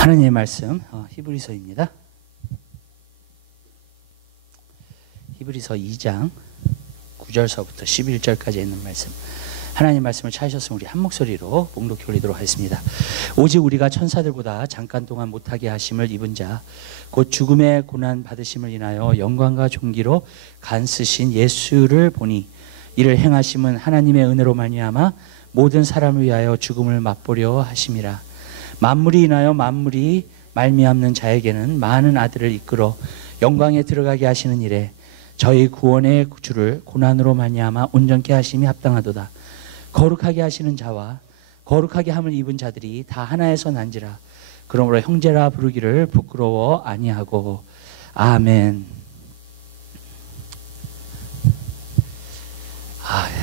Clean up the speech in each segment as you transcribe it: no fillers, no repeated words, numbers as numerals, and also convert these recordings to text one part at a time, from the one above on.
하나님의 말씀 히브리서입니다. 히브리서 2장 9절서부터 11절까지 있는 말씀, 하나님 말씀을 찾으셨으면 우리 한 목소리로 봉독해 올리도록 하겠습니다. 오직 우리가 천사들보다 잠깐 동안 못하게 하심을 입은 자 곧 죽음의 고난 받으심을 인하여 영광과 존귀로 간쓰신 예수를 보니 이를 행하심은 하나님의 은혜로 말미암아 모든 사람을 위하여 죽음을 맛보려 하심이라. 만물이 인하여 만물이 말미암는 자에게는 많은 아들을 이끌어 영광에 들어가게 하시는 일에 저희 구원의 주를 고난으로 말미암아 온전케 하심이 합당하도다. 거룩하게 하시는 자와 거룩하게 함을 입은 자들이 다 하나에서 난지라. 그러므로 형제라 부르기를 부끄러워 아니하고. 아멘.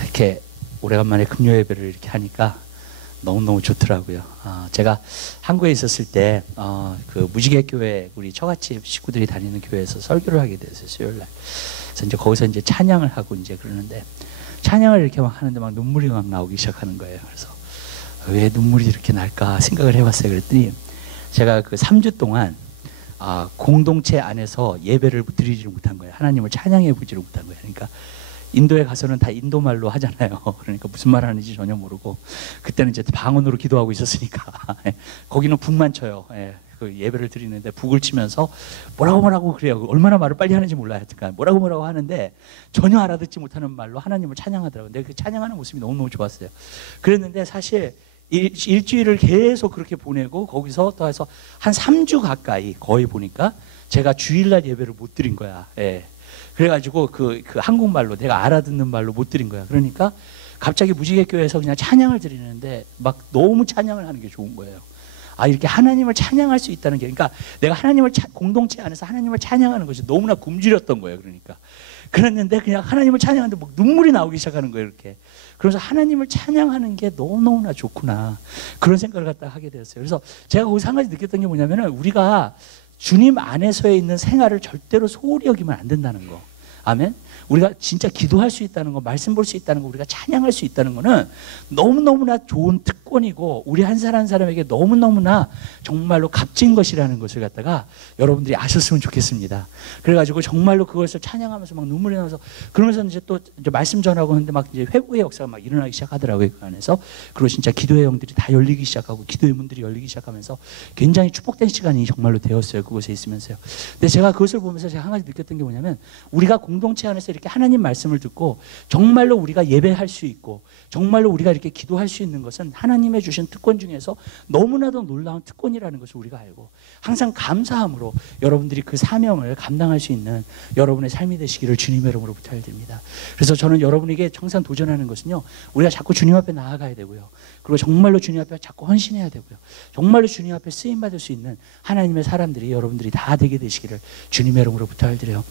이렇게 오래간만에 금요 예배를 이렇게 하니까 너무너무 좋더라고요. 제가 한국에 있었을 때 그 무지개 교회, 우리 처갓집 식구들이 다니는 교회에서 설교를 하게 됐어요, 수요일 날. 그래서 이제 거기서 이제 찬양을 하고 이제 그러는데, 찬양을 이렇게 막 하는데 막 눈물이 막 나오기 시작하는 거예요. 그래서 왜 눈물이 이렇게 날까 생각을 해봤어요. 그랬더니 제가 그 3주 동안 공동체 안에서 예배를 드리지 못한 거예요. 하나님을 찬양해 보지를 못한 거예요. 그러니까 인도에 가서는 다 인도 말로 하잖아요. 그러니까 무슨 말 하는지 전혀 모르고, 그때는 이제 방언으로 기도하고 있었으니까 거기는 북만 쳐요. 그 예배를 드리는데 북을 치면서 뭐라고 그래요. 얼마나 말을 빨리 하는지 몰라요. 그러니까 뭐라고 하는데 전혀 알아듣지 못하는 말로 하나님을 찬양하더라고요. 근데 그 찬양하는 모습이 너무너무 좋았어요. 그랬는데 사실 일주일을 계속 그렇게 보내고 거기서 또 해서 한 3주 가까이 거의 보니까 제가 주일날 예배를 못 드린 거야. 그래가지고 그 한국말로 내가 알아듣는 말로 못 드린 거야. 그러니까 갑자기 무지개 교회에서 그냥 찬양을 드리는데 막 너무 찬양을 하는 게 좋은 거예요. 이렇게 하나님을 찬양할 수 있다는 게, 그러니까 내가 하나님을 공동체 안에서 하나님을 찬양하는 것이 너무나 굶주렸던 거예요. 그러니까 그랬는데 그냥 하나님을 찬양하는데 막 눈물이 나오기 시작하는 거예요. 이렇게. 그래서 하나님을 찬양하는 게 너무너무나 좋구나, 그런 생각을 갖다 하게 되었어요. 그래서 제가 거기서 한 가지 느꼈던 게 뭐냐면은, 우리가 주님 안에서의 있는 생활을 절대로 소홀히 여기면 안 된다는 거. 아멘. 우리가 진짜 기도할 수 있다는 거, 말씀 볼 수 있다는 거, 우리가 찬양할 수 있다는 거는 너무너무나 좋은 특권이고, 우리 한 사람 한 사람에게 너무너무나 정말로 값진 것이라는 것을 갖다가 여러분들이 아셨으면 좋겠습니다. 그래가지고 정말로 그것을 찬양하면서 막 눈물이 나면서, 그러면서 이제 또 이제 말씀 전하고 하는데 막 이제 회복의 역사가 막 일어나기 시작하더라고요, 그 안에서. 그리고 진짜 기도의 영들이 다 열리기 시작하고 기도의 문들이 열리기 시작하면서 굉장히 축복된 시간이 정말로 되었어요, 그곳에 있으면서요. 근데 제가 그것을 보면서 제가 한 가지 느꼈던 게 뭐냐면, 우리가 공동체 안에서 이렇게 하나님 말씀을 듣고 정말로 우리가 예배할 수 있고 정말로 우리가 이렇게 기도할 수 있는 것은 하나님의 주신 특권 중에서 너무나도 놀라운 특권이라는 것을 우리가 알고, 항상 감사함으로 여러분들이 그 사명을 감당할 수 있는 여러분의 삶이 되시기를 주님의 이름으로 부탁드립니다. 그래서 저는 여러분에게 항상 도전하는 것은요, 우리가 자꾸 주님 앞에 나아가야 되고요, 그리고 정말로 주님 앞에 자꾸 헌신해야 되고요, 정말로 주님 앞에 쓰임받을 수 있는 하나님의 사람들이 여러분들이 다 되게 되시기를 주님의 이름으로 부탁을 드려요.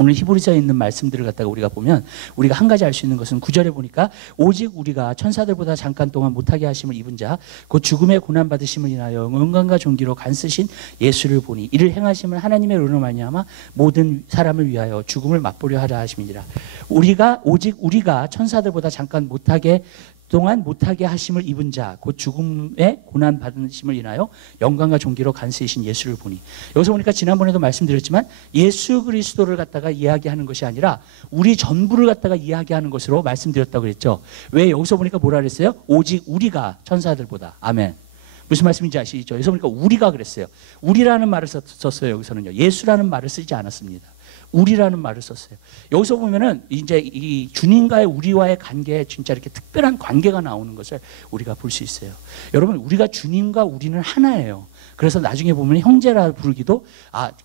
오늘 히브리서에 있는 말씀들을 갖다가 우리가 보면, 우리가 한 가지 알 수 있는 것은 9절에 보니까 오직 우리가 천사들보다 잠깐 동안 못하게 하심을 입은 자 곧 죽음의 고난 받으심을 인하여 영광과 존귀로 간쓰신 예수를 보니 이를 행하심을 하나님의 은혜로 말미암아 모든 사람을 위하여 죽음을 맛보려 하라 하심이니라. 오직 우리가 천사들보다 잠깐 동안 못하게 하심을 입은 자 곧 죽음의 고난 받으심을 인하여 영광과 존귀로 간쓰신 예수를 보니, 여기서 보니까 지난번에도 말씀드렸지만 예수 그리스도를 갖다가 이야기하는 것이 아니라 우리 전부를 갖다가 이야기하는 것으로 말씀드렸다고 그랬죠. 왜 여기서 보니까 뭐라 그랬어요? 오직 우리가 천사들보다. 아멘. 무슨 말씀인지 아시죠? 여기서 보니까 우리가 그랬어요. 우리라는 말을 썼어요. 여기서는요, 예수라는 말을 쓰지 않았습니다. 우리라는 말을 썼어요. 여기서 보면은 이제 이 주님과의 우리와의 관계에 진짜 이렇게 특별한 관계가 나오는 것을 우리가 볼 수 있어요. 여러분, 우리가 주님과 우리는 하나예요. 그래서 나중에 보면 형제라 부르기도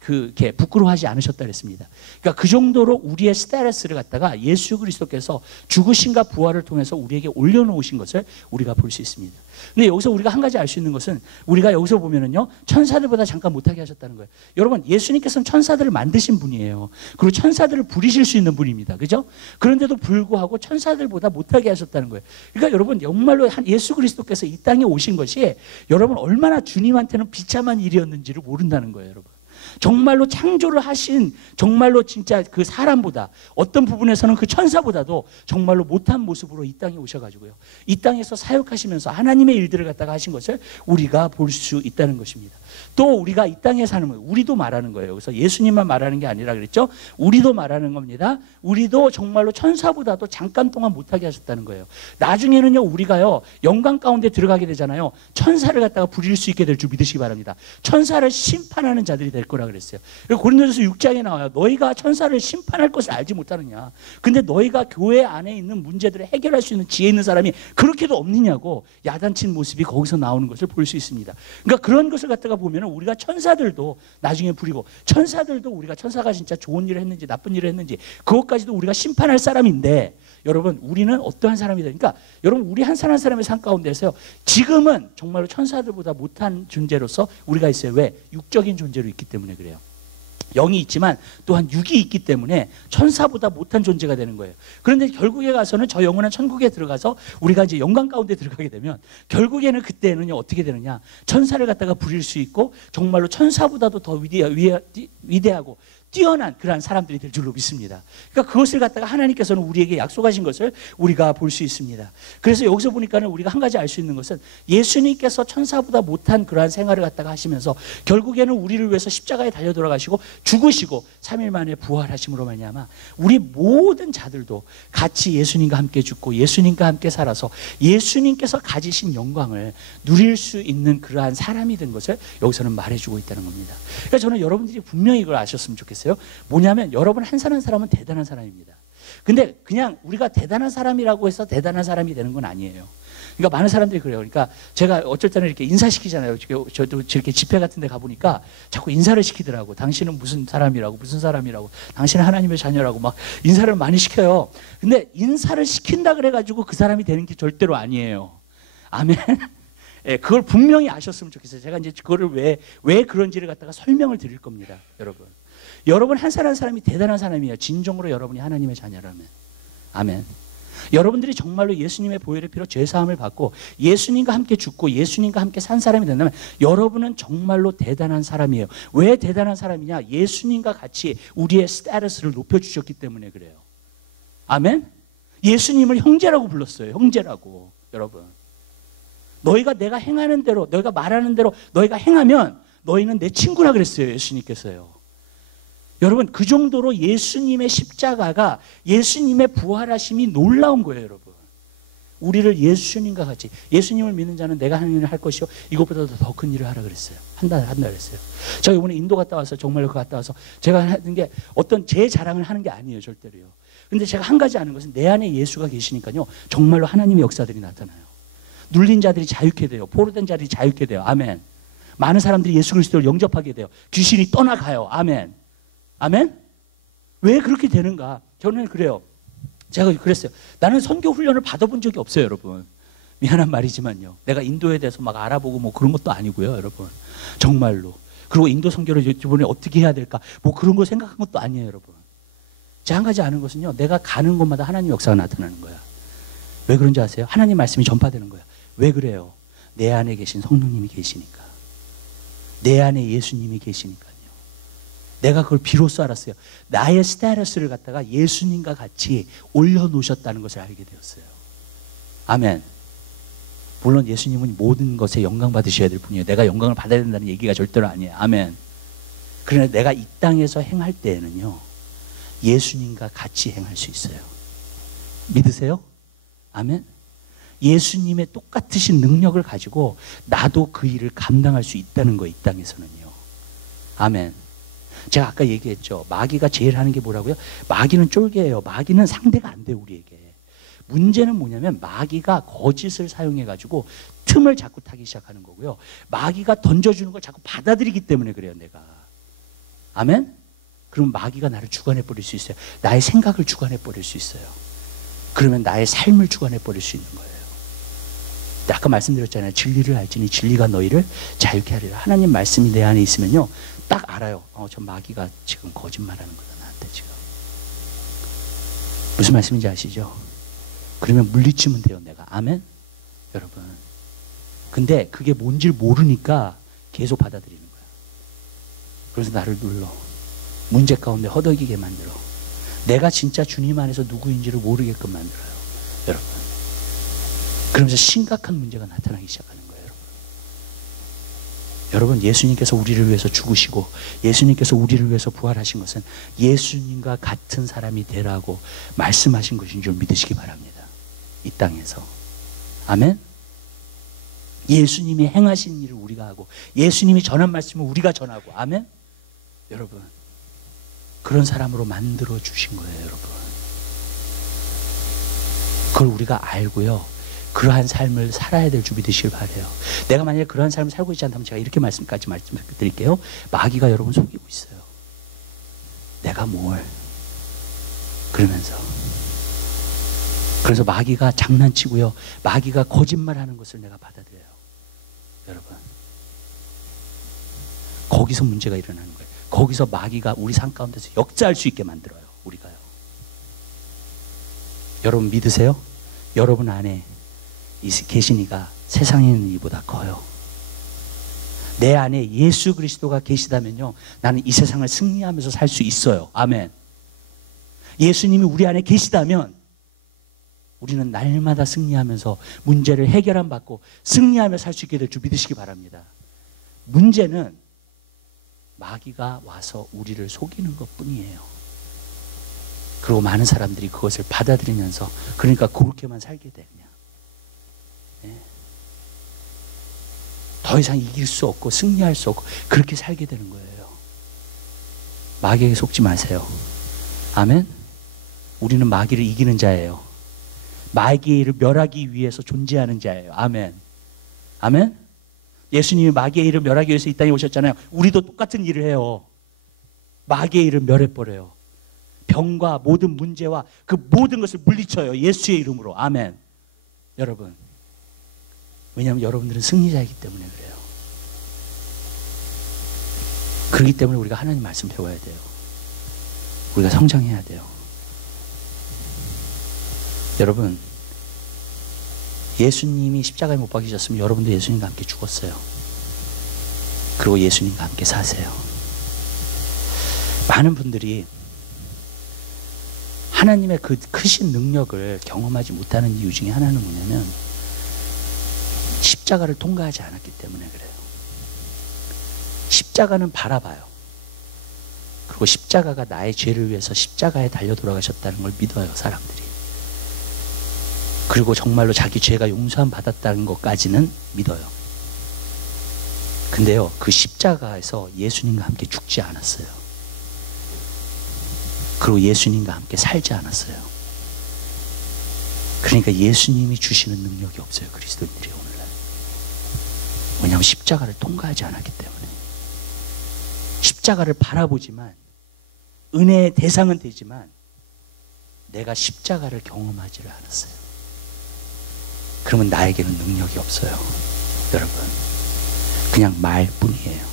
그게 부끄러워하지 않으셨다 그랬습니다. 그러니까 그 정도로 우리의 스테레스를 갖다가 예수 그리스도께서 죽으심과 부활을 통해서 우리에게 올려놓으신 것을 우리가 볼 수 있습니다. 근데 여기서 우리가 한 가지 알 수 있는 것은, 우리가 여기서 보면은요, 천사들보다 잠깐 못하게 하셨다는 거예요. 여러분, 예수님께서는 천사들을 만드신 분이에요. 그리고 천사들을 부리실 수 있는 분입니다. 그죠? 그런데도 불구하고 천사들보다 못하게 하셨다는 거예요. 그러니까 여러분, 정말로 예수 그리스도께서 이 땅에 오신 것이 여러분 얼마나 주님한테는 비참한 일이었는지를 모른다는 거예요, 여러분. 정말로 창조를 하신, 정말로 진짜 그 사람보다, 어떤 부분에서는 그 천사보다도 정말로 못한 모습으로 이 땅에 오셔가지고요, 이 땅에서 사역하시면서 하나님의 일들을 갖다가 하신 것을 우리가 볼 수 있다는 것입니다. 또 우리가 이 땅에 사는 거예요. 우리도 말하는 거예요. 그래서 예수님만 말하는 게 아니라 그랬죠. 우리도 말하는 겁니다. 우리도 정말로 천사보다도 잠깐 동안 못하게 하셨다는 거예요. 나중에는요, 우리가요, 영광 가운데 들어가게 되잖아요. 천사를 갖다가 부릴 수 있게 될 줄 믿으시기 바랍니다. 천사를 심판하는 자들이 될 거라 그랬어요. 그리고 고린도전서 6장에 나와요. 너희가 천사를 심판할 것을 알지 못하느냐. 근데 너희가 교회 안에 있는 문제들을 해결할 수 있는 지혜 있는 사람이 그렇게도 없느냐고 야단친 모습이 거기서 나오는 것을 볼 수 있습니다. 그러니까 그런 것을 갖다가 보면 우리가 천사들도 나중에 부리고, 천사들도 우리가 천사가 진짜 좋은 일을 했는지 나쁜 일을 했는지 그것까지도 우리가 심판할 사람인데, 여러분 우리는 어떠한 사람이 되니까, 여러분 우리 한 사람 한 사람의 삶 가운데서요, 지금은 정말로 천사들보다 못한 존재로서 우리가 있어요. 왜? 육적인 존재로 있기 때문에 그래요. 영이 있지만 또한 육이 있기 때문에 천사보다 못한 존재가 되는 거예요. 그런데 결국에 가서는 저 영원한 천국에 들어가서 우리가 이제 영광 가운데 들어가게 되면 결국에는 그때는요, 어떻게 되느냐, 천사를 갖다가 부릴 수 있고 정말로 천사보다도 더 위대하고 뛰어난 그러한 사람들이 될 줄로 믿습니다. 그러니까 그것을 갖다가 하나님께서는 우리에게 약속하신 것을 우리가 볼 수 있습니다. 그래서 여기서 보니까는 우리가 한 가지 알 수 있는 것은, 예수님께서 천사보다 못한 그러한 생활을 갖다가 하시면서 결국에는 우리를 위해서 십자가에 달려 돌아가시고 죽으시고 3일 만에 부활하심으로 말미암아 우리 모든 자들도 같이 예수님과 함께 죽고 예수님과 함께 살아서 예수님께서 가지신 영광을 누릴 수 있는 그러한 사람이 된 것을 여기서는 말해주고 있다는 겁니다. 그래서 저는 여러분들이 분명히 이걸 아셨으면 좋겠어요. 뭐냐면 여러분 한 사람 한 사람은 대단한 사람입니다. 근데 그냥 우리가 대단한 사람이라고 해서 대단한 사람이 되는 건 아니에요. 그러니까 많은 사람들이 그래요. 그러니까 제가 어쩔 때는 이렇게 인사시키잖아요. 저도 이렇게 집회 같은 데 가보니까 자꾸 인사를 시키더라고. 당신은 무슨 사람이라고, 무슨 사람이라고, 당신은 하나님의 자녀라고 막 인사를 많이 시켜요. 근데 인사를 시킨다 그래가지고 그 사람이 되는 게 절대로 아니에요. 아멘. 예, 그걸 분명히 아셨으면 좋겠어요. 제가 이제 그거를 왜 그런지를 갖다가 설명을 드릴 겁니다. 여러분 한 사람 한 사람이 대단한 사람이에요. 진정으로 여러분이 하나님의 자녀라면. 아멘. 여러분들이 정말로 예수님의 보혈의 피로 죄사함을 받고 예수님과 함께 죽고 예수님과 함께 산 사람이 된다면 여러분은 정말로 대단한 사람이에요. 왜 대단한 사람이냐? 예수님과 같이 우리의 스테이터스를 높여주셨기 때문에 그래요. 아멘. 예수님을 형제라고 불렀어요. 형제라고. 여러분, 너희가 내가 행하는 대로, 너희가 말하는 대로 너희가 행하면 너희는 내 친구라 그랬어요. 예수님께서요. 여러분, 그 정도로 예수님의 십자가가, 예수님의 부활하심이 놀라운 거예요. 여러분, 우리를 예수님과 같이, 예수님을 믿는 자는 내가 하는 일을 할 것이요 이것보다도 더 큰 일을 하라 그랬어요. 한다 그랬어요. 제가 이번에 인도 갔다 와서, 정말로 갔다 와서 제가 하는 게 어떤 제 자랑을 하는 게 아니에요. 절대로요. 근데 제가 한 가지 아는 것은 내 안에 예수가 계시니까요, 정말로 하나님의 역사들이 나타나요. 눌린 자들이 자유케 돼요. 포로된 자들이 자유케 돼요. 아멘. 많은 사람들이 예수 그리스도를 영접하게 돼요. 귀신이 떠나가요. 아멘. 아멘? 왜 그렇게 되는가? 저는 그래요. 제가 그랬어요. 나는 선교 훈련을 받아본 적이 없어요, 여러분. 미안한 말이지만요. 내가 인도에 대해서 막 알아보고 뭐 그런 것도 아니고요, 여러분. 정말로. 그리고 인도 선교를 이번에 어떻게 해야 될까? 뭐 그런 거 생각한 것도 아니에요, 여러분. 제가 한 가지 아는 것은요, 내가 가는 곳마다 하나님의 역사가 나타나는 거야. 왜 그런지 아세요? 하나님 말씀이 전파되는 거야. 왜 그래요? 내 안에 계신 성령님이 계시니까. 내 안에 예수님이 계시니까요. 내가 그걸 비로소 알았어요. 나의 스테이터스를 갖다가 예수님과 같이 올려놓으셨다는 것을 알게 되었어요. 아멘. 물론 예수님은 모든 것에 영광 받으셔야 될 분이에요. 내가 영광을 받아야 된다는 얘기가 절대로 아니에요. 아멘. 그러나 내가 이 땅에서 행할 때에는요, 예수님과 같이 행할 수 있어요. 믿으세요? 아멘. 예수님의 똑같으신 능력을 가지고 나도 그 일을 감당할 수 있다는 거예요. 이 땅에서는요. 아멘. 제가 아까 얘기했죠. 마귀가 제일 하는 게 뭐라고요? 마귀는 쫄개예요. 마귀는 상대가 안 돼요, 우리에게. 문제는 뭐냐면 마귀가 거짓을 사용해가지고 틈을 자꾸 타기 시작하는 거고요. 마귀가 던져주는 걸 자꾸 받아들이기 때문에 그래요, 내가. 아멘? 그럼 마귀가 나를 주관해 버릴 수 있어요. 나의 생각을 주관해 버릴 수 있어요. 그러면 나의 삶을 주관해 버릴 수 있는 거예요. 아까 말씀드렸잖아요. 진리를 알지니 진리가 너희를 자유케 하리라. 하나님 말씀이 내 안에 있으면요, 딱 알아요. 저 마귀가 지금 거짓말하는 거다, 나한테 지금. 무슨 말씀인지 아시죠? 그러면 물리치면 돼요, 내가. 아멘? 여러분. 근데 그게 뭔지 모르니까 계속 받아들이는 거야. 그래서 나를 눌러. 문제 가운데 허덕이게 만들어. 내가 진짜 주님 안에서 누구인지를 모르게끔 만들어요, 여러분. 그러면서 심각한 문제가 나타나기 시작하는 거예요, 여러분. 여러분, 예수님께서 우리를 위해서 죽으시고 예수님께서 우리를 위해서 부활하신 것은 예수님과 같은 사람이 되라고 말씀하신 것인 줄 믿으시기 바랍니다. 이 땅에서. 아멘. 예수님이 행하신 일을 우리가 하고 예수님이 전한 말씀을 우리가 전하고. 아멘. 여러분, 그런 사람으로 만들어 주신 거예요. 여러분, 그걸 우리가 알고요, 그러한 삶을 살아야 될 줄 믿으시길 바라요. 내가 만약에 그러한 삶을 살고 있지 않다면 제가 이렇게 말씀드릴게요. 마귀가 여러분 속이고 있어요. 내가 뭘 그러면서. 그래서 마귀가 장난치고요, 마귀가 거짓말하는 것을 내가 받아들여요. 여러분, 거기서 문제가 일어나는 거예요. 거기서 마귀가 우리 삶 가운데서 역사할 수 있게 만들어요. 우리가요. 여러분 믿으세요? 여러분 안에 계신 이가 세상에 있는 이보다 커요. 내 안에 예수 그리스도가 계시다면요, 나는 이 세상을 승리하면서 살 수 있어요. 아멘. 예수님이 우리 안에 계시다면 우리는 날마다 승리하면서 문제를 해결함 받고 승리하며 살 수 있게 될 줄 믿으시기 바랍니다. 문제는 마귀가 와서 우리를 속이는 것뿐이에요. 그리고 많은 사람들이 그것을 받아들이면서 그러니까 그렇게만 살게 돼. 그냥 더 이상 이길 수 없고 승리할 수 없고 그렇게 살게 되는 거예요. 마귀에게 속지 마세요. 아멘. 우리는 마귀를 이기는 자예요. 마귀의 일을 멸하기 위해서 존재하는 자예요. 아멘. 아멘. 예수님이 마귀의 일을 멸하기 위해서 이 땅에 오셨잖아요. 우리도 똑같은 일을 해요. 마귀의 일을 멸해버려요. 병과 모든 문제와 그 모든 것을 물리쳐요. 예수의 이름으로. 아멘. 여러분, 왜냐하면 여러분들은 승리자이기 때문에 그래요. 그렇기 때문에 우리가 하나님 말씀 배워야 돼요. 우리가 성장해야 돼요. 여러분, 예수님이 십자가에 못 박히셨으면 여러분도 예수님과 함께 죽었어요. 그리고 예수님과 함께 사세요. 많은 분들이 하나님의 그 크신 능력을 경험하지 못하는 이유 중에 하나는 뭐냐면 십자가를 통과하지 않았기 때문에 그래요. 십자가는 바라봐요. 그리고 십자가가 나의 죄를 위해서 십자가에 달려 돌아가셨다는 걸 믿어요, 사람들이. 그리고 정말로 자기 죄가 용서함 받았다는 것까지는 믿어요. 근데요, 그 십자가에서 예수님과 함께 죽지 않았어요. 그리고 예수님과 함께 살지 않았어요. 그러니까 예수님이 주시는 능력이 없어요, 그리스도인들이 오늘날. 왜냐하면 십자가를 통과하지 않았기 때문에. 십자가를 바라보지만 은혜의 대상은 되지만 내가 십자가를 경험하지를 않았어요. 그러면 나에게는 능력이 없어요. 여러분, 그냥 말뿐이에요.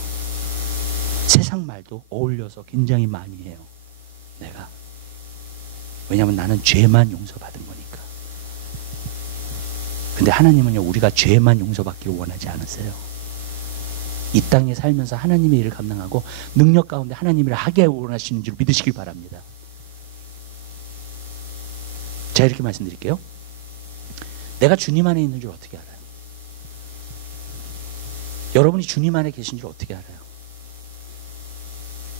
세상 말도 어울려서 굉장히 많이 해요. 내가. 왜냐하면 나는 죄만 용서받은 거니까. 근데 하나님은요, 우리가 죄만 용서받기를 원하지 않으세요. 이 땅에 살면서 하나님의 일을 감당하고 능력 가운데 하나님의 일을 하게 원하시는 줄 믿으시길 바랍니다. 제가 이렇게 말씀드릴게요. 내가 주님 안에 있는 줄 어떻게 알아요? 여러분이 주님 안에 계신 줄 어떻게 알아요?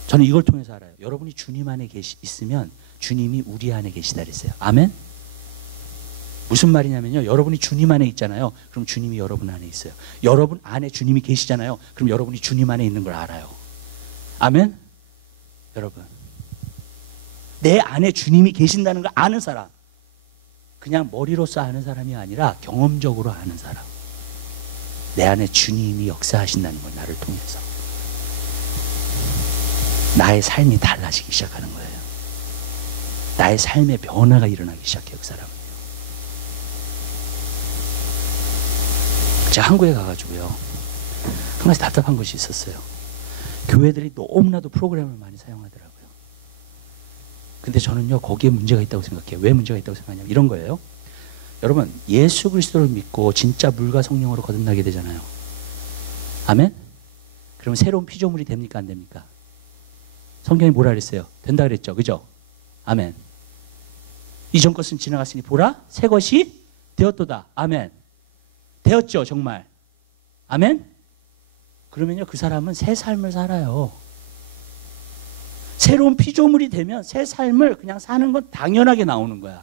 저는 이걸 통해서 알아요. 여러분이 주님 안에 있으면 주님이 우리 안에 계시다 그랬어요. 아멘? 무슨 말이냐면요, 여러분이 주님 안에 있잖아요. 그럼 주님이 여러분 안에 있어요. 여러분 안에 주님이 계시잖아요. 그럼 여러분이 주님 안에 있는 걸 알아요. 아멘? 여러분, 내 안에 주님이 계신다는 걸 아는 사람, 그냥 머리로서 아는 사람이 아니라 경험적으로 아는 사람, 내 안에 주님이 역사하신다는 걸 나를 통해서 나의 삶이 달라지기 시작하는 거예요. 나의 삶의 변화가 일어나기 시작해요, 그 사람은요. 제가 한국에 가가지고요, 한 가지 답답한 것이 있었어요. 교회들이 너무나도 프로그램을 많이 사용하더라고요. 근데 저는요, 거기에 문제가 있다고 생각해요. 왜 문제가 있다고 생각하냐면 이런 거예요. 여러분, 예수 그리스도를 믿고 진짜 물과 성령으로 거듭나게 되잖아요. 아멘? 그럼 새로운 피조물이 됩니까, 안 됩니까? 성경이 뭐라 그랬어요? 된다 그랬죠, 그죠? 아멘. 이전 것은 지나갔으니 보라, 새 것이 되었도다. 아멘. 되었죠, 정말. 아멘? 그러면요, 그 사람은 새 삶을 살아요. 새로운 피조물이 되면 새 삶을 그냥 사는 건 당연하게 나오는 거야.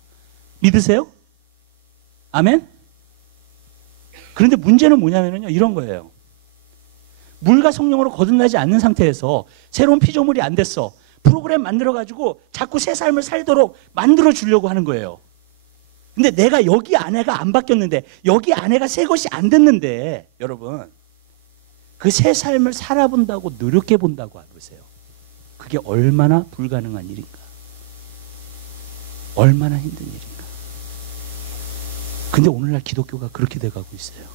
믿으세요? 아멘? 그런데 문제는 뭐냐면요, 이런 거예요. 물과 성령으로 거듭나지 않는 상태에서 새로운 피조물이 안 됐어. 프로그램 만들어가지고 자꾸 새 삶을 살도록 만들어 주려고 하는 거예요. 근데 내가 여기 안에가 안 바뀌었는데, 여기 안에가 새 것이 안 됐는데, 여러분, 그 새 삶을 살아본다고 노력해 본다고 해보세요. 그게 얼마나 불가능한 일인가? 얼마나 힘든 일인가? 근데 오늘날 기독교가 그렇게 돼가고 있어요.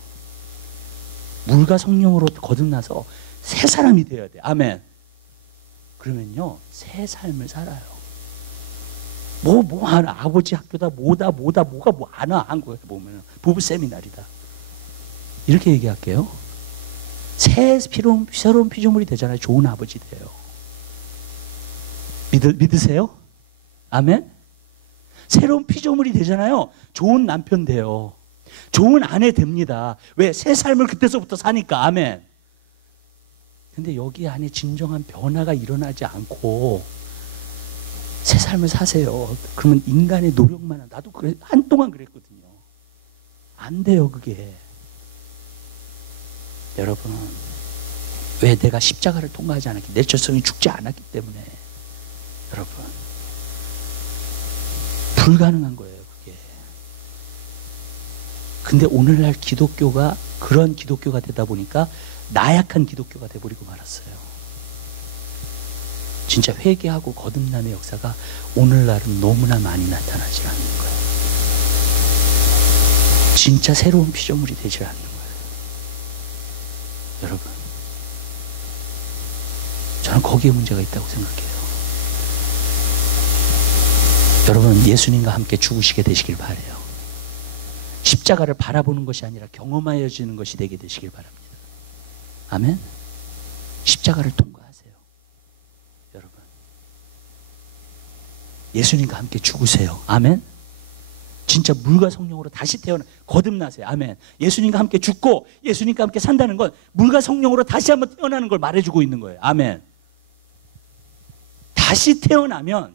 물과 성령으로 거듭나서 새 사람이 되어야 돼. 아멘. 그러면요, 새 삶을 살아요. 뭐 하나, 아버지 학교다, 뭐가 뭐 하나 한 거예요. 보면 부부 세미나리다. 이렇게 얘기할게요. 새로운 피조물이 되잖아요. 좋은 아버지 돼요. 믿으세요? 아멘? 새로운 피조물이 되잖아요. 좋은 남편 돼요. 좋은 아내 됩니다. 왜? 새 삶을 그때서부터 사니까. 아멘. 근데 여기 안에 진정한 변화가 일어나지 않고 새 삶을 사세요. 그러면 인간의 노력만, 나도 한동안 그랬거든요. 안 돼요, 그게. 여러분, 왜? 내가 십자가를 통과하지 않았기, 내 죄성이 죽지 않았기 때문에. 여러분, 불가능한 거예요, 그게. 근데 오늘날 기독교가 그런 기독교가 되다 보니까 나약한 기독교가 돼버리고 말았어요. 진짜 회개하고 거듭남의 역사가 오늘날은 너무나 많이 나타나지 않는 거예요. 진짜 새로운 피조물이 되지 않는 거예요. 여러분, 저는 거기에 문제가 있다고 생각해요. 여러분, 예수님과 함께 죽으시게 되시길 바라요. 십자가를 바라보는 것이 아니라 경험하여지는 것이 되게 되시길 바랍니다. 아멘? 십자가를 통과하세요. 여러분, 예수님과 함께 죽으세요. 아멘? 진짜 물과 성령으로 다시 거듭나세요. 아멘. 예수님과 함께 죽고 예수님과 함께 산다는 건 물과 성령으로 다시 한번 태어나는 걸 말해주고 있는 거예요. 아멘. 다시 태어나면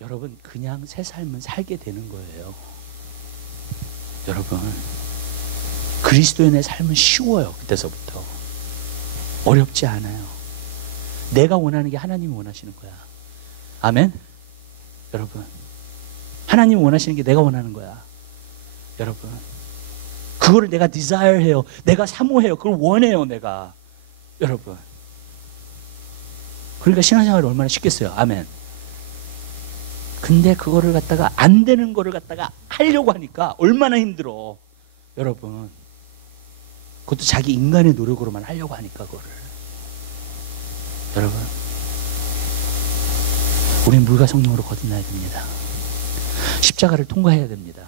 여러분, 그냥 새 삶을 살게 되는 거예요. 여러분, 그리스도인의 삶은 쉬워요. 그때서부터 어렵지 않아요. 내가 원하는 게 하나님이 원하시는 거야. 아멘. 여러분, 하나님이 원하시는 게 내가 원하는 거야. 여러분, 그거를 내가 desire해요. 내가 사모해요. 그걸 원해요, 내가. 여러분, 그러니까 신앙생활이 얼마나 쉽겠어요. 아멘. 근데 그거를 갖다가 안 되는 거를 갖다가 하려고 하니까 얼마나 힘들어. 여러분, 그것도 자기 인간의 노력으로만 하려고 하니까 그거를. 여러분, 우린 물과 성령으로 거듭나야 됩니다. 십자가를 통과해야 됩니다.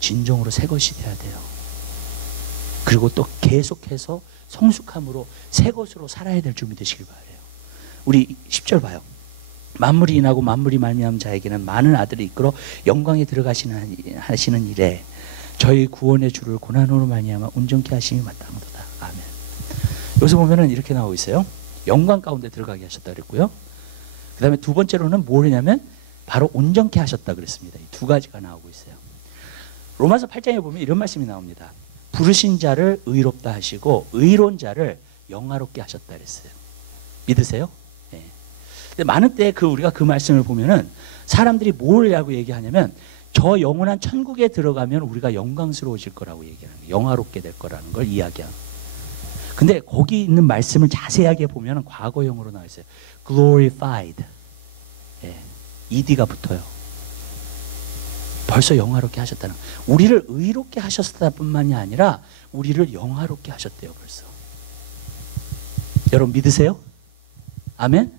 진정으로 새 것이 돼야 돼요. 그리고 또 계속해서 성숙함으로 새 것으로 살아야 될 준비 되시길 바라요. 우리 10절 봐요. 만물이 인하고 만물이 말미암은 자에게는 많은 아들이 이끌어 영광에 들어가시는 일에 저희 구원의 주를 고난으로 말미암아 온전케 하심이 마땅하도다. 아멘. 여기서 보면은 이렇게 나오고 있어요. 영광 가운데 들어가게 하셨다 그랬고요. 그 다음에 두 번째로는 뭐냐면 바로 온전케 하셨다 그랬습니다. 이 두 가지가 나오고 있어요. 로마서 8장에 보면 이런 말씀이 나옵니다. 부르신 자를 의롭다 하시고 의로운 자를 영화롭게 하셨다 그랬어요. 믿으세요? 네. 근데 많은 때 우리가 그 말씀을 보면은 사람들이 뭐라고 얘기하냐면 저 영원한 천국에 들어가면 우리가 영광스러워질 거라고 얘기하는 거예요. 영화롭게 될 거라는 걸 이야기하는. 근데 거기 있는 말씀을 자세하게 보면 과거형으로 나와 있어요. glorified. 예, ed가 붙어요. 벌써 영화롭게 하셨다는 거예요. 우리를 의롭게 하셨다 뿐만이 아니라 우리를 영화롭게 하셨대요. 벌써. 여러분 믿으세요? 아멘?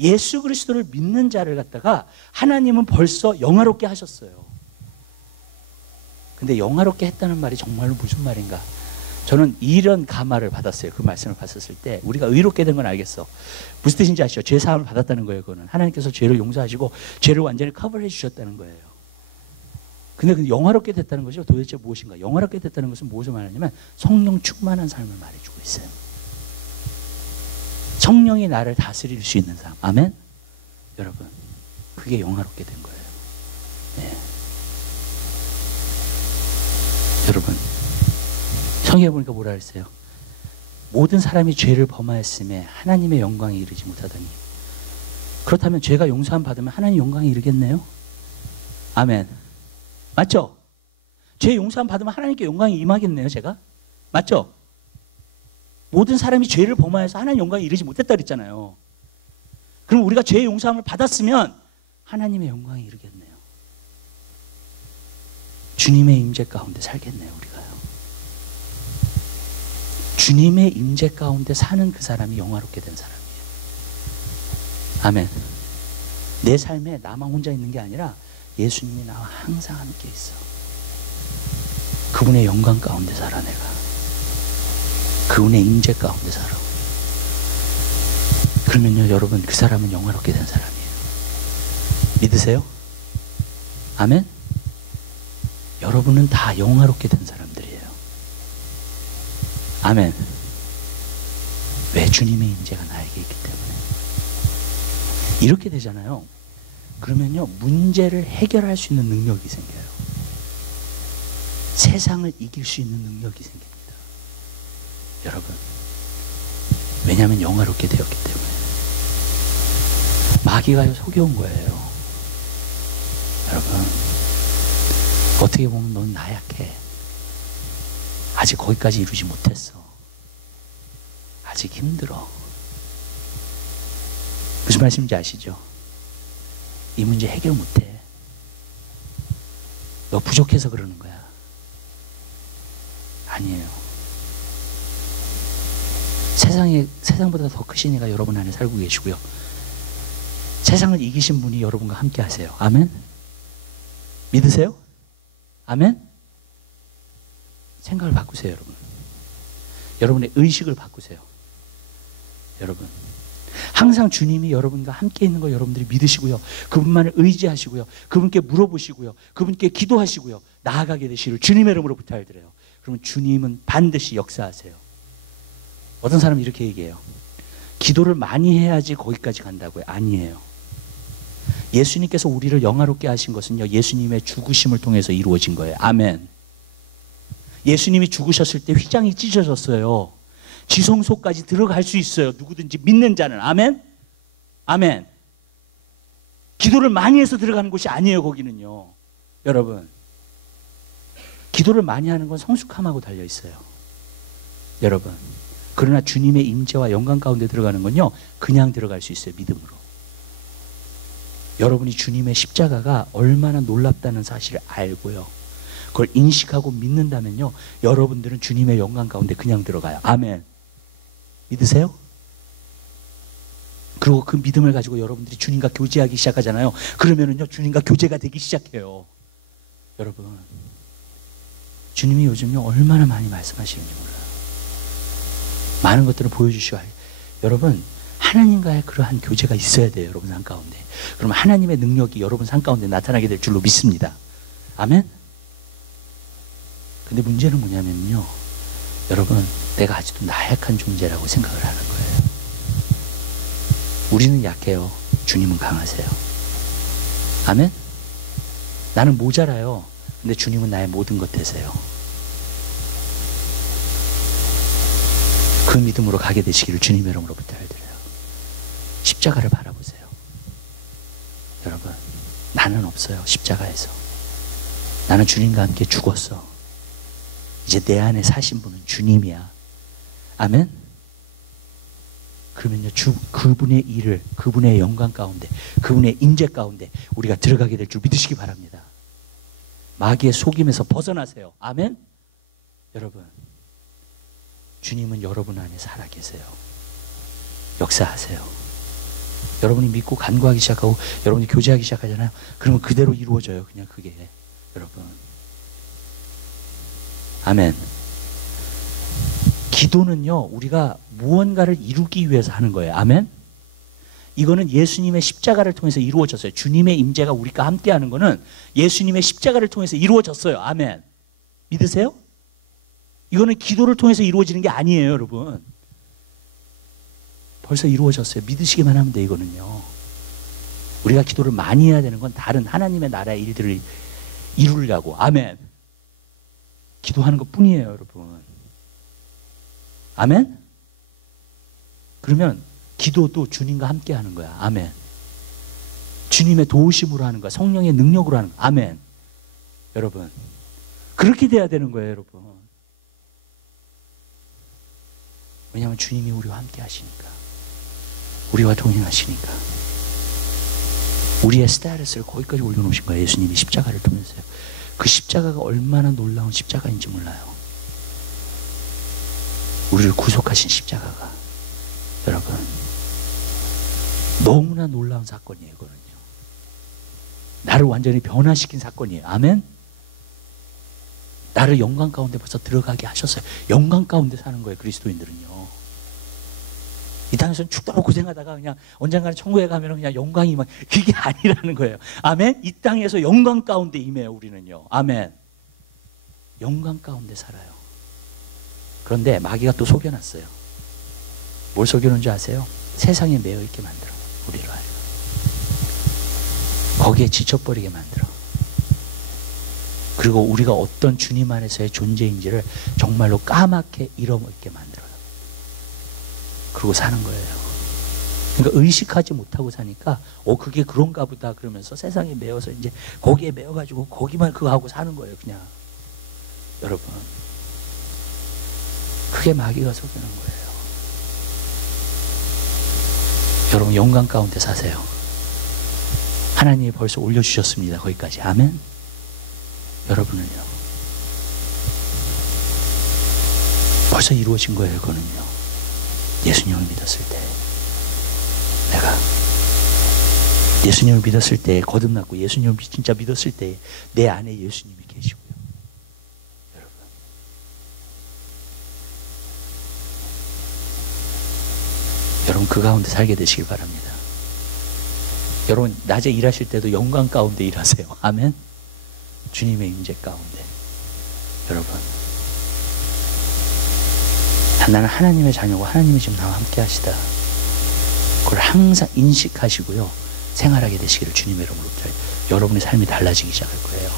예수 그리스도를 믿는 자를 갖다가 하나님은 벌써 영화롭게 하셨어요. 근데 영화롭게 했다는 말이 정말로 무슨 말인가? 저는 이런 감화를 받았어요. 그 말씀을 봤었을 때 우리가 의롭게 된 건 알겠어. 무슨 뜻인지 아시죠? 죄 사함을 받았다는 거예요. 그거는 하나님께서 죄를 용서하시고 죄를 완전히 커버해 주셨다는 거예요. 근데 그 영화롭게 됐다는 것이 도대체 무엇인가? 영화롭게 됐다는 것은 무엇을 말하냐면 성령 충만한 삶을 말해주고 있어요. 성령이 나를 다스릴 수 있는 삶. 아멘? 여러분, 그게 영화롭게 된 거예요. 네. 여러분, 성경에 보니까 뭐라 그랬어요? 모든 사람이 죄를 범하였음에 하나님의 영광에 이르지 못하다니. 그렇다면 죄가 용서함 받으면 하나님 영광에 이르겠네요? 아멘. 맞죠? 죄 용서함 받으면 하나님께 영광이 임하겠네요, 제가? 맞죠? 모든 사람이 죄를 범하여서 하나님 영광에 이르지 못했다 그랬잖아요. 그럼 우리가 죄의 용서함을 받았으면 하나님의 영광에 이르겠네요. 주님의 임재 가운데 살겠네요, 우리가요. 주님의 임재 가운데 사는 그 사람이 영화롭게 된 사람이에요. 아멘. 내 삶에 나만 혼자 있는 게 아니라 예수님이 나와 항상 함께 있어. 그분의 영광 가운데 살아 내가. 그분의 임재 가운데 살아. 그러면요, 여러분, 그 사람은 영화롭게 된 사람이에요. 믿으세요? 아멘? 여러분은 다 영화롭게 된 사람들이에요. 아멘. 왜? 주님의 임재가 나에게 있기 때문에. 이렇게 되잖아요. 그러면요, 문제를 해결할 수 있는 능력이 생겨요. 세상을 이길 수 있는 능력이 생깁니다. 여러분, 왜냐하면 영화롭게 되었기 때문에. 마귀가 속여온 거예요. 여러분, 어떻게 보면 넌 나약해. 아직 거기까지 이루지 못했어. 아직 힘들어. 무슨 말씀인지 아시죠? 이 문제 해결 못해. 너 부족해서 그러는 거야. 아니에요. 세상보다 더 크신 이가 여러분 안에 살고 계시고요. 세상을 이기신 분이 여러분과 함께 하세요. 아멘? 믿으세요? 아멘? 생각을 바꾸세요, 여러분. 여러분의 의식을 바꾸세요. 여러분, 항상 주님이 여러분과 함께 있는 걸 여러분들이 믿으시고요. 그분만을 의지하시고요. 그분께 물어보시고요. 그분께 기도하시고요. 나아가게 되시기를 주님의 이름으로 부탁드려요. 그러면 주님은 반드시 역사하세요. 어떤 사람은 이렇게 얘기해요. 기도를 많이 해야지 거기까지 간다고요. 아니에요. 예수님께서 우리를 영화롭게 하신 것은요, 예수님의 죽으심을 통해서 이루어진 거예요. 아멘. 예수님이 죽으셨을 때 휘장이 찢어졌어요. 지성소까지 들어갈 수 있어요. 누구든지 믿는 자는. 아멘? 아멘. 기도를 많이 해서 들어가는 곳이 아니에요, 거기는요. 여러분, 기도를 많이 하는 건 성숙함하고 달려 있어요. 여러분, 그러나 주님의 임재와 영광 가운데 들어가는 건요, 그냥 들어갈 수 있어요. 믿음으로. 여러분이 주님의 십자가가 얼마나 놀랍다는 사실을 알고요, 그걸 인식하고 믿는다면요, 여러분들은 주님의 영광 가운데 그냥 들어가요. 아멘. 믿으세요? 그리고 그 믿음을 가지고 여러분들이 주님과 교제하기 시작하잖아요. 그러면은요, 주님과 교제가 되기 시작해요. 여러분, 주님이 요즘요, 얼마나 많이 말씀하시는지 몰라요. 많은 것들을 보여주시고, 여러분, 하나님과의 그러한 교제가 있어야 돼요, 여러분 삶 가운데. 그러면 하나님의 능력이 여러분 삶 가운데 나타나게 될 줄로 믿습니다. 아멘? 근데 문제는 뭐냐면요, 여러분, 내가 아직도 나약한 존재라고 생각을 하는 거예요. 우리는 약해요. 주님은 강하세요. 아멘? 나는 모자라요. 근데 주님은 나의 모든 것 되세요. 그 믿음으로 가게 되시기를 주님의 이름으로 부탁드려요. 십자가를 바라보세요. 여러분, 나는 없어요. 십자가에서. 나는 주님과 함께 죽었어. 이제 내 안에 사신 분은 주님이야. 아멘? 그러면요, 그분의 일을, 그분의 영광 가운데, 그분의 임재 가운데 우리가 들어가게 될 줄 믿으시기 바랍니다. 마귀의 속임에서 벗어나세요. 아멘? 여러분, 주님은 여러분 안에 살아계세요. 역사하세요. 여러분이 믿고 간구하기 시작하고 여러분이 교제하기 시작하잖아요. 그러면 그대로 이루어져요. 그냥 그게. 여러분, 아멘. 기도는요, 우리가 무언가를 이루기 위해서 하는 거예요. 아멘. 이거는 예수님의 십자가를 통해서 이루어졌어요. 주님의 임재가 우리가 함께하는 거는 예수님의 십자가를 통해서 이루어졌어요. 아멘. 믿으세요? 이거는 기도를 통해서 이루어지는 게 아니에요, 여러분. 벌써 이루어졌어요. 믿으시기만 하면 돼, 이거는요. 우리가 기도를 많이 해야 되는 건 다른 하나님의 나라의 일들을 이루려고. 아멘. 기도하는 것 뿐이에요, 여러분. 아멘? 그러면 기도도 주님과 함께 하는 거야. 아멘. 주님의 도우심으로 하는 거야. 성령의 능력으로 하는 거야. 아멘. 여러분, 그렇게 돼야 되는 거예요, 여러분. 왜냐하면 주님이 우리와 함께 하시니까. 우리와 동행하시니까. 우리의 스테이터스를 거기까지 올려놓으신 거예요. 예수님이 십자가를 통해서요. 그 십자가가 얼마나 놀라운 십자가인지 몰라요. 우리를 구속하신 십자가가. 여러분, 너무나 놀라운 사건이에요, 이거는요. 나를 완전히 변화시킨 사건이에요. 아멘? 나를 영광 가운데 벌써 들어가게 하셨어요. 영광 가운데 사는 거예요, 그리스도인들은요. 이 땅에서는 죽도록 고생하다가 그냥 언젠가는 천국에 가면 그냥 영광이 막 그게 아니라는 거예요. 아멘? 이 땅에서 영광 가운데 임해요, 우리는요. 아멘. 영광 가운데 살아요. 그런데 마귀가 또 속여놨어요. 뭘 속여놓은 줄 아세요? 세상에 매여 있게 만들어. 우리를 알고. 거기에 지쳐버리게 만들어. 그리고 우리가 어떤 주님 안에서의 존재인지를 정말로 까맣게 잃어먹게 만들어요. 그러고 사는 거예요. 그러니까 의식하지 못하고 사니까 그게 그런가 보다 그러면서 세상에 매여서 이제 거기에 매여가지고 거기만 그거 하고 사는 거예요, 그냥. 여러분, 그게 마귀가 속이는 거예요. 여러분, 영광 가운데 사세요. 하나님이 벌써 올려주셨습니다, 거기까지. 아멘. 여러분은요, 벌써 이루어진 거예요, 그거는요. 예수님을 믿었을 때, 내가 예수님을 믿었을 때 거듭났고 예수님을 진짜 믿었을 때 내 안에 예수님이 계시고요. 여러분, 그 가운데 살게 되시길 바랍니다. 여러분, 낮에 일하실 때도 영광 가운데 일하세요. 아멘. 주님의 임재 가운데. 여러분, 나는 하나님의 자녀고 하나님이 지금 나와 함께 하시다. 그걸 항상 인식하시고요, 생활하게 되시기를 주님의 이름으로 기도해요. 여러분의 삶이 달라지기 시작할 거예요.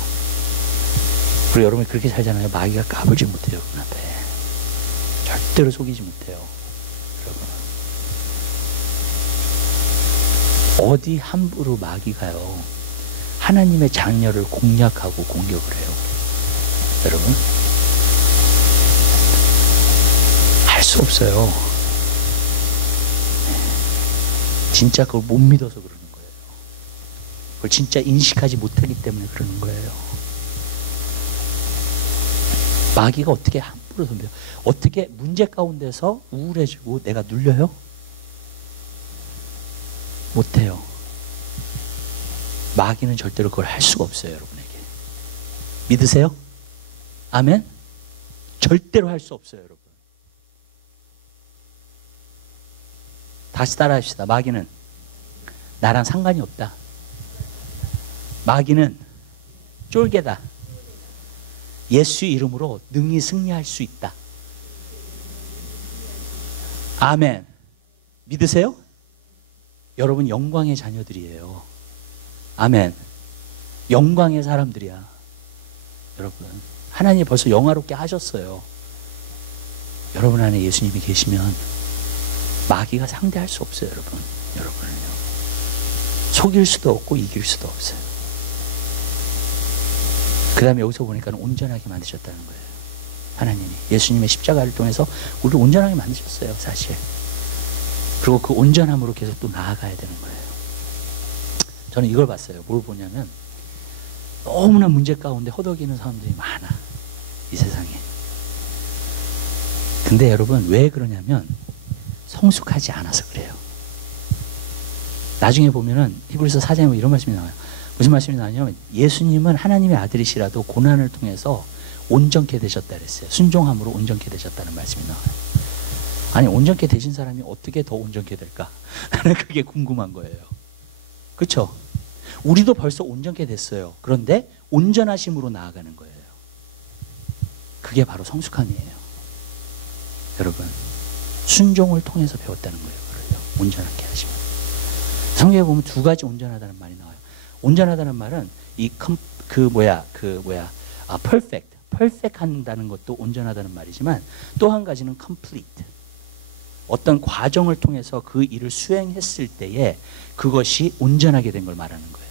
그리고 여러분이 그렇게 살잖아요. 마귀가 까불지 못해요, 그 앞에. 절대로 속이지 못해요. 여러분, 어디 함부로 마귀가요 하나님의 자녀를 공략하고 공격을 해요. 여러분, 할 수 없어요. 진짜 그걸 못 믿어서 그러는 거예요. 그걸 진짜 인식하지 못하기 때문에 그러는 거예요. 마귀가 어떻게 함부로 덤벼요? 어떻게 문제 가운데서 우울해지고 내가 눌려요? 못해요. 마귀는 절대로 그걸 할 수가 없어요, 여러분에게. 믿으세요? 아멘? 절대로 할 수 없어요, 여러분. 다시 따라합시다. 마귀는 나랑 상관이 없다. 마귀는 쫄개다. 예수의 이름으로 능히 승리할 수 있다. 아멘. 믿으세요? 여러분, 영광의 자녀들이에요. 아멘. 영광의 사람들이야. 여러분, 하나님이 벌써 영화롭게 하셨어요. 여러분 안에 예수님이 계시면 마귀가 상대할 수 없어요, 여러분. 여러분은요, 속일 수도 없고 이길 수도 없어요. 그 다음에 여기서 보니까 온전하게 만드셨다는 거예요. 하나님이 예수님의 십자가를 통해서 우리를 온전하게 만드셨어요, 사실. 그리고 그 온전함으로 계속 또 나아가야 되는 거예요. 저는 이걸 봤어요. 뭘 보냐면, 너무나 문제 가운데 허덕이는 사람들이 많아, 이 세상에. 근데 여러분, 왜 그러냐면 성숙하지 않아서 그래요. 나중에 보면은 히브리서 4장에 이런 말씀이 나와요. 무슨 말씀이 나오냐면, 예수님은 하나님의 아들이시라도 고난을 통해서 온전케 되셨다 그랬어요. 순종함으로 온전케 되셨다는 말씀이 나와요. 아니 온전케 되신 사람이 어떻게 더 온전케 될까? 나는 그게 궁금한 거예요. 그렇죠? 우리도 벌써 온전케 됐어요. 그런데 온전하심으로 나아가는 거예요. 그게 바로 성숙함이에요. 여러분, 순종을 통해서 배웠다는 거예요. 그걸요. 온전하게 하시면. 성경에 보면 두 가지 온전하다는 말이 나와요. 온전하다는 말은 perfect 한다는 것도 온전하다는 말이지만 또 한 가지는 complete. 어떤 과정을 통해서 그 일을 수행했을 때에 그것이 온전하게 된 걸 말하는 거예요.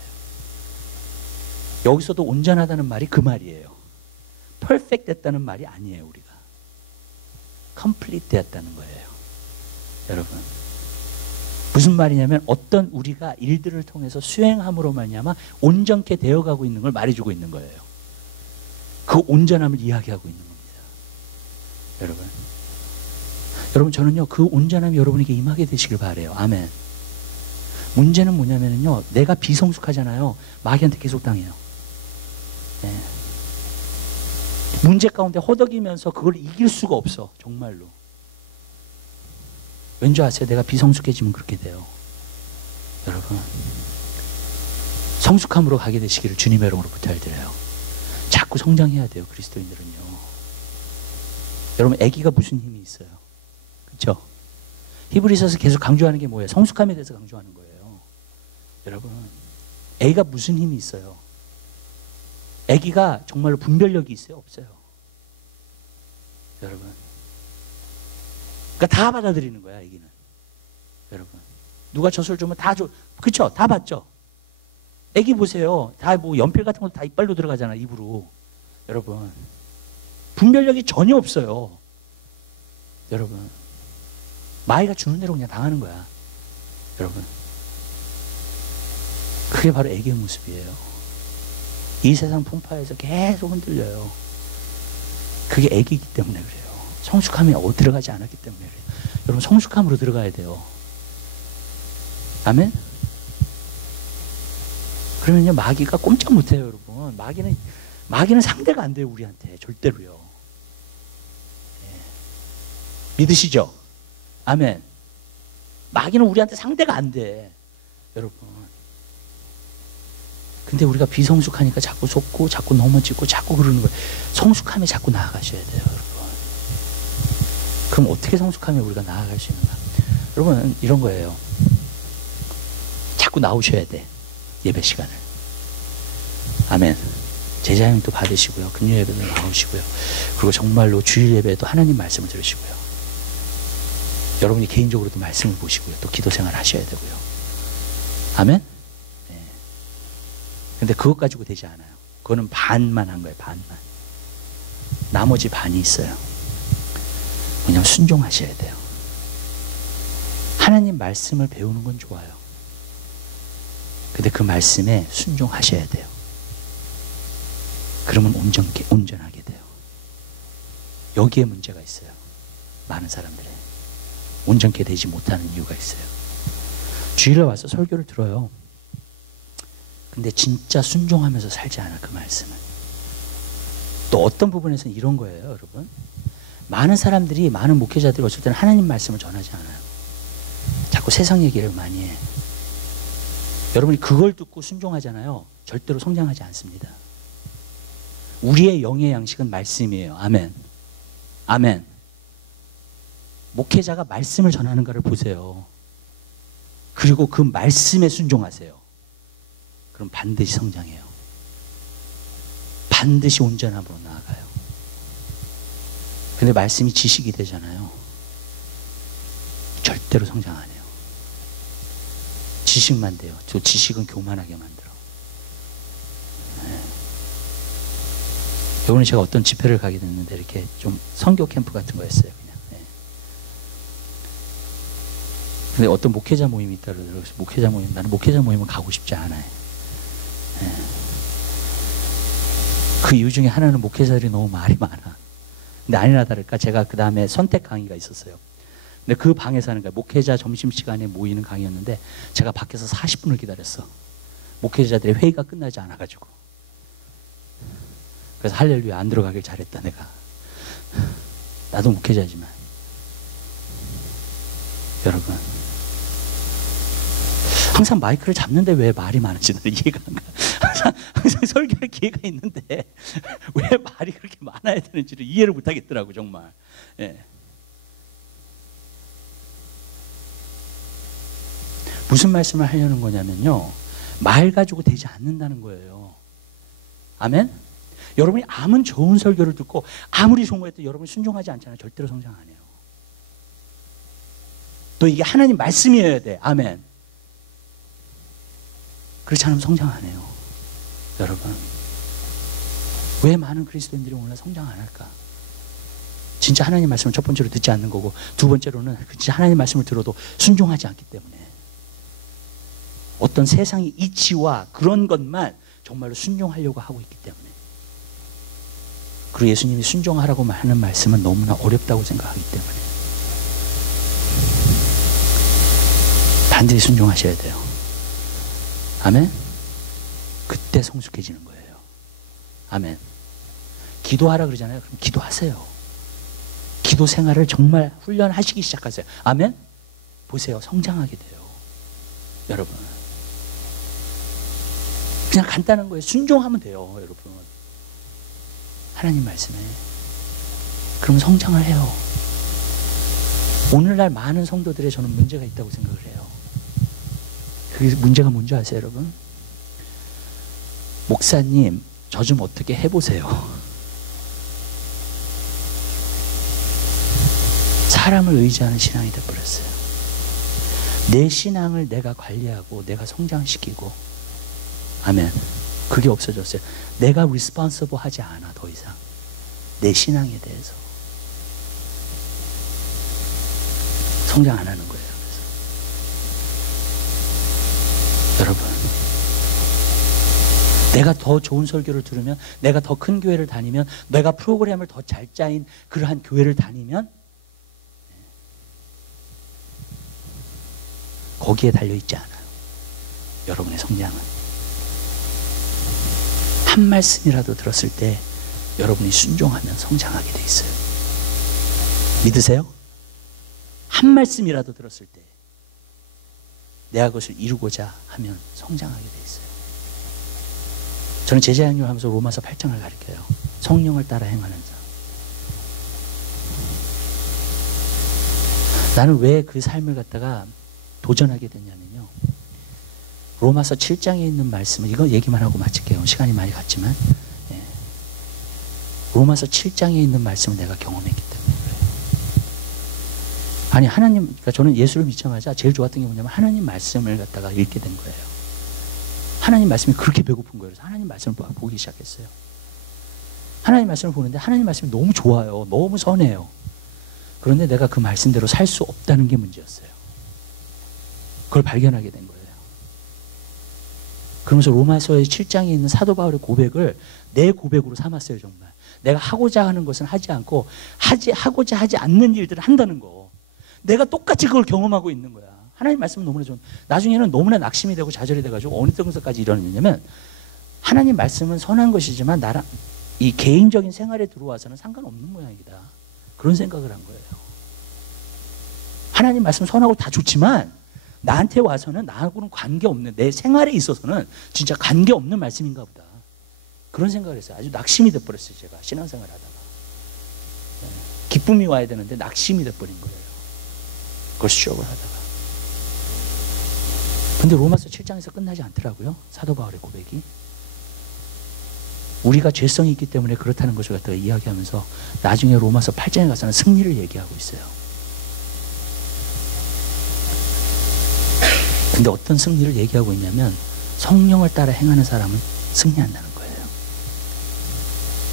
여기서도 온전하다는 말이 그 말이에요. perfect 됐다는 말이 아니에요. 우리가 complete 되었다는 거예요. 여러분, 무슨 말이냐면 어떤 우리가 일들을 통해서 수행함으로 말미암아 온전케 되어가고 있는 걸 말해주고 있는 거예요. 그 온전함을 이야기하고 있는 겁니다. 여러분 저는요 그 온전함이 여러분에게 임하게 되시길 바라요. 아멘. 문제는 뭐냐면요, 내가 비성숙하잖아요. 마귀한테 계속 당해요. 네. 문제 가운데 허덕이면서 그걸 이길 수가 없어. 정말로. 왠지 아세요? 내가 비성숙해지면 그렇게 돼요. 여러분, 성숙함으로 가게 되시기를 주님의 이름으로 부탁드려요. 자꾸 성장해야 돼요. 그리스도인들은요. 여러분, 아기가 무슨 힘이 있어요? 그렇죠? 히브리서에서 계속 강조하는 게 뭐예요? 성숙함에 대해서 강조하는 거예요. 여러분, 아기가 무슨 힘이 있어요? 아기가 정말로 분별력이 있어요? 없어요? 여러분, 그러니까 다 받아들이는 거야, 아기는. 여러분, 누가 젖을 주면 다 줘. 그쵸? 다 받죠? 아기 보세요. 다 뭐 연필 같은 것도 다 이빨로 들어가잖아, 입으로. 여러분, 분별력이 전혀 없어요. 여러분, 마이가 주는 대로 그냥 당하는 거야. 여러분, 그게 바로 아기의 모습이에요. 이 세상 풍파에서 계속 흔들려요. 그게 아기이기 때문에 그래요. 성숙함이 들어가지 않았기 때문에 그래요. 여러분, 성숙함으로 들어가야 돼요. 아멘? 그러면요, 마귀가 꼼짝 못해요, 여러분. 마귀는 상대가 안 돼요, 우리한테. 절대로요. 네. 믿으시죠? 아멘. 마귀는 우리한테 상대가 안 돼. 여러분. 근데 우리가 비성숙하니까 자꾸 속고, 자꾸 넘어지고, 자꾸 그러는 거예요. 성숙함에 자꾸 나아가셔야 돼요, 여러분. 그럼 어떻게 성숙함에 우리가 나아갈 수 있는가? 여러분, 이런 거예요. 자꾸 나오셔야 돼. 예배 시간을. 아멘. 제자형도 받으시고요. 금요 예배도 나오시고요. 그리고 정말로 주일 예배도 하나님 말씀을 들으시고요. 여러분이 개인적으로도 말씀을 보시고요. 또 기도 생활 하셔야 되고요. 아멘? 네. 근데 그것 가지고 되지 않아요. 그거는 반만 한 거예요. 반만. 나머지 반이 있어요. 왜냐하면 순종하셔야 돼요. 하나님 말씀을 배우는 건 좋아요. 근데 그 말씀에 순종하셔야 돼요. 그러면 온전하게 돼요. 여기에 문제가 있어요. 많은 사람들의. 온전케 되지 못하는 이유가 있어요. 주일에 와서 설교를 들어요. 근데 진짜 순종하면서 살지 않아, 그 말씀을. 또 어떤 부분에서는 이런 거예요, 여러분. 많은 사람들이, 많은 목회자들이 어쩔 때는 하나님 말씀을 전하지 않아요. 자꾸 세상 얘기를 많이 해. 여러분이 그걸 듣고 순종하잖아요. 절대로 성장하지 않습니다. 우리의 영의 양식은 말씀이에요. 아멘. 아멘. 목회자가 말씀을 전하는가를 보세요. 그리고 그 말씀에 순종하세요. 그럼 반드시 성장해요. 반드시 온전함으로 나아가요. 근데 말씀이 지식이 되잖아요. 절대로 성장 안 해요. 지식만 돼요. 저 지식은 교만하게 만들어. 네. 이번에 제가 어떤 집회를 가게 됐는데 이렇게 좀 선교 캠프 같은 거 했어요. 그냥. 네. 근데 어떤 목회자 모임이 있다 그러더라고요. 목회자 모임, 나는 목회자 모임은 가고 싶지 않아요. 네. 그 이유 중에 하나는 목회자들이 너무 말이 많아. 근데 아니나 다를까 제가 그 다음에 선택 강의가 있었어요. 근데 그 방에서 하는 거예요. 목회자 점심시간에 모이는 강의였는데 제가 밖에서 40분을 기다렸어. 목회자들의 회의가 끝나지 않아가지고. 그래서 할렐루야 안 들어가길 잘했다 내가. 나도 목회자지만. 여러분, 항상 마이크를 잡는데 왜 말이 많은지는 이해가 안 가. 항상 설교할 기회가 있는데 왜 말이 그렇게 많아야 되는지를 이해를 못 하겠더라고, 정말. 예. 무슨 말씀을 하려는 거냐면요, 말 가지고 되지 않는다는 거예요. 아멘? 여러분이 아무리 좋은 설교를 듣고 아무리 좋은 거 해도 여러분이 순종하지 않잖아요. 절대로 성장 안 해요. 또 이게 하나님 말씀이어야 돼. 아멘. 그렇지 않으면 성장 안 해요. 여러분, 왜 많은 그리스도인들이 오늘 성장 안 할까? 진짜 하나님 말씀을 첫 번째로 듣지 않는 거고, 두 번째로는 진짜 하나님 말씀을 들어도 순종하지 않기 때문에, 어떤 세상의 이치와 그런 것만 정말로 순종하려고 하고 있기 때문에. 그리고 예수님이 순종하라고 하는 말씀은 너무나 어렵다고 생각하기 때문에 반드시 순종하셔야 돼요. 아멘? 그때 성숙해지는 거예요. 아멘. 기도하라 그러잖아요. 그럼 기도하세요. 기도 생활을 정말 훈련하시기 시작하세요. 아멘? 보세요. 성장하게 돼요. 여러분. 그냥 간단한 거예요. 순종하면 돼요. 여러분. 하나님 말씀에. 그럼 성장을 해요. 오늘날 많은 성도들의 저는 문제가 있다고 생각을 해요. 그게 문제가 뭔지 아세요, 여러분? 목사님, 저 좀 어떻게 해보세요. 사람을 의지하는 신앙이 되어버렸어요. 내 신앙을 내가 관리하고 내가 성장시키고, 아멘. 그게 없어졌어요. 내가 responsible 하지 않아, 더 이상. 내 신앙에 대해서. 성장 안 하는 거예요. 그래서. 여러분, 내가 더 좋은 설교를 들으면, 내가 더 큰 교회를 다니면, 내가 프로그램을 더 잘 짜인 그러한 교회를 다니면 거기에 달려있지 않아요. 여러분의 성장은. 한 말씀이라도 들었을 때 여러분이 순종하면 성장하게 돼 있어요. 믿으세요? 한 말씀이라도 들었을 때 내가 그것을 이루고자 하면 성장하게 돼 있어요. 저는 제자양육 하면서 로마서 8장을 가르쳐요. 성령을 따라 행하는 자. 나는 왜 그 삶을 갖다가 도전하게 됐냐면요, 로마서 7장에 있는 말씀을, 이거 얘기만 하고 마칠게요. 시간이 많이 갔지만, 예. 로마서 7장에 있는 말씀을 내가 경험했기 때문에 그래요. 아니, 하나님, 그러니까 저는 예수를 믿자마자 제일 좋았던 게 뭐냐면 하나님 말씀을 갖다가 읽게 된 거예요. 하나님 말씀이 그렇게 배고픈 거예요. 그래서 하나님 말씀을 보기 시작했어요. 하나님 말씀을 보는데 하나님 말씀이 너무 좋아요. 너무 선해요. 그런데 내가 그 말씀대로 살 수 없다는 게 문제였어요. 그걸 발견하게 된 거예요. 그러면서 로마서의 7장에 있는 사도 바울의 고백을 내 고백으로 삼았어요. 정말 내가 하고자 하는 것은 하지 않고 하고자 하지 않는 일들을 한다는 거, 내가 똑같이 그걸 경험하고 있는 거야. 하나님 말씀은 너무나 좋은, 나중에는 너무나 낙심이 되고 좌절이 돼가지고 어느 정도까지 이러느냐면, 하나님 말씀은 선한 것이지만 나랑 이 개인적인 생활에 들어와서는 상관없는 모양이다, 그런 생각을 한 거예요. 하나님 말씀 선하고 다 좋지만 나한테 와서는 나하고는 관계없는, 내 생활에 있어서는 진짜 관계없는 말씀인가 보다, 그런 생각을 했어요. 아주 낙심이 돼버렸어요. 제가 신앙생활 하다가. 기쁨이 와야 되는데 낙심이 돼버린 거예요. 그걸 수업을 하다가. 근데 로마서 7장에서 끝나지 않더라고요. 사도 바울의 고백이. 우리가 죄성이 있기 때문에 그렇다는 것을 갖다가 이야기하면서 나중에 로마서 8장에 가서는 승리를 얘기하고 있어요. 근데 어떤 승리를 얘기하고 있냐면, 성령을 따라 행하는 사람은 승리한다는 거예요.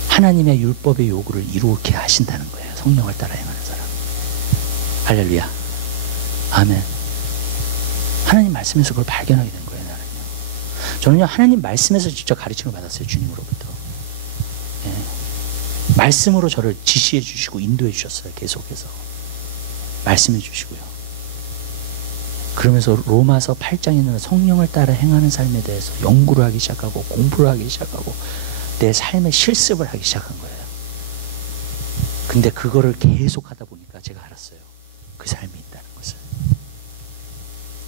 하나님의 율법의 요구를 이루게 하신다는 거예요. 성령을 따라 행하는 사람. 할렐루야. 아멘. 하나님 말씀에서 그걸 발견하게 된 거예요. 나는요. 저는요, 하나님 말씀에서 직접 가르침을 받았어요. 주님으로부터. 예. 말씀으로 저를 지시해 주시고 인도해 주셨어요. 계속해서 말씀해 주시고요. 그러면서 로마서 8장에 있는 성령을 따라 행하는 삶에 대해서 연구를 하기 시작하고 공부를 하기 시작하고 내 삶의 실습을 하기 시작한 거예요. 근데 그거를 계속 하다 보니까 제가 알았어요. 그 삶이 있다는 것을.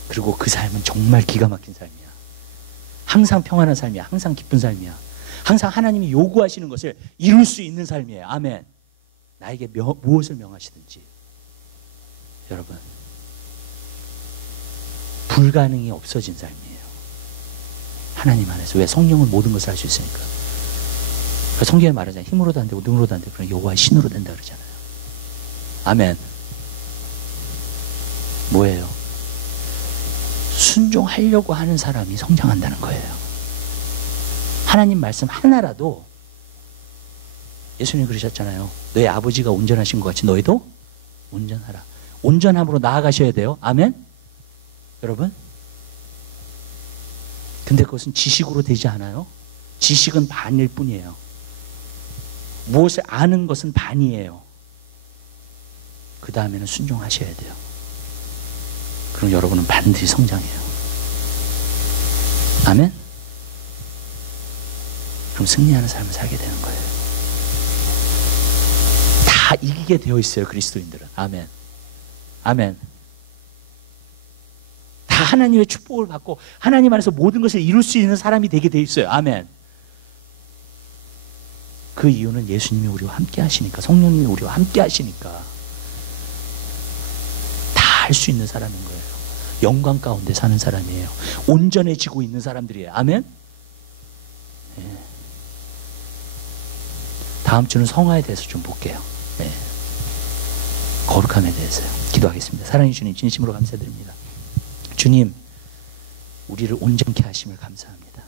그리고 그 삶은 정말 기가 막힌 삶이야. 항상 평안한 삶이야. 항상 기쁜 삶이야. 항상 하나님이 요구하시는 것을 이룰 수 있는 삶이에요. 아멘. 나에게 무엇을 명하시든지. 여러분, 불가능이 없어진 삶이에요. 하나님 안에서. 왜? 성령은 모든 것을 할 수 있으니까. 성경에 말하잖아요. 힘으로도 안 되고 능으로도 안 되고 그런 여호와의 신으로 된다 그러잖아요. 아멘. 뭐예요? 순종하려고 하는 사람이 성장한다는 거예요. 하나님 말씀 하나라도, 예수님 그러셨잖아요. 너희 아버지가 온전하신 것 같이 너희도 온전하라. 온전함으로 나아가셔야 돼요. 아멘. 여러분, 근데 그것은 지식으로 되지 않아요. 지식은 반일 뿐이에요. 무엇을 아는 것은 반이에요. 그 다음에는 순종하셔야 돼요. 그럼 여러분은 반드시 성장해요. 아멘. 그럼 승리하는 삶을 살게 되는 거예요. 다 이기게 되어 있어요, 그리스도인들은. 아멘. 아멘. 다 하나님의 축복을 받고 하나님 안에서 모든 것을 이룰 수 있는 사람이 되게 되어 있어요. 아멘. 그 이유는 예수님이 우리와 함께 하시니까, 성령님이 우리와 함께 하시니까 다 할 수 있는 사람인 거예요. 영광 가운데 사는 사람이에요. 온전해지고 있는 사람들이에요. 아멘. 네. 다음 주는 성화에 대해서 좀 볼게요. 네. 거룩함에 대해서요. 기도하겠습니다. 사랑해 주님, 진심으로 감사드립니다. 주님, 우리를 온전케 하심을 감사합니다.